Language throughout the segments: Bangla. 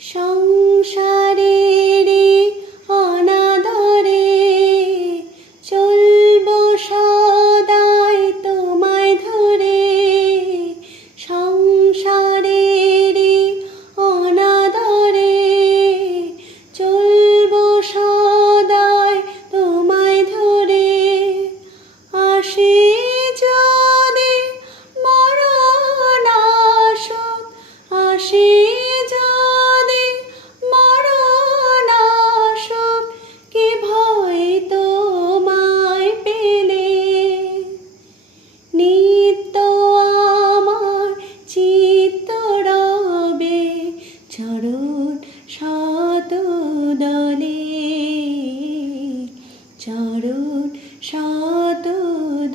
সংসারেরই অনাদরে চলব সদাই তোমায় ধরে। সংসারেরই অনাদরে চলব সদাই তোমায় ধরে। আসে যদি মরণ আসুক, আসে যদি মরণ আসুক, কি ভয় তোমায় পেলে। নিত্য আমার চিত্ত রবে চরণ শতদলে, চরণ শতদলে।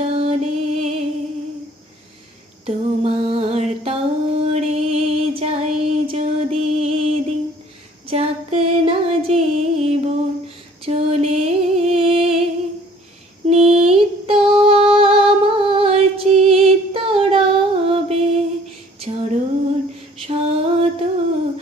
তোমার তরে যাই যদি দিন, যাক না জীবন চলে। নিত্য আমার চিত্ত রবে চরণ শতদলে।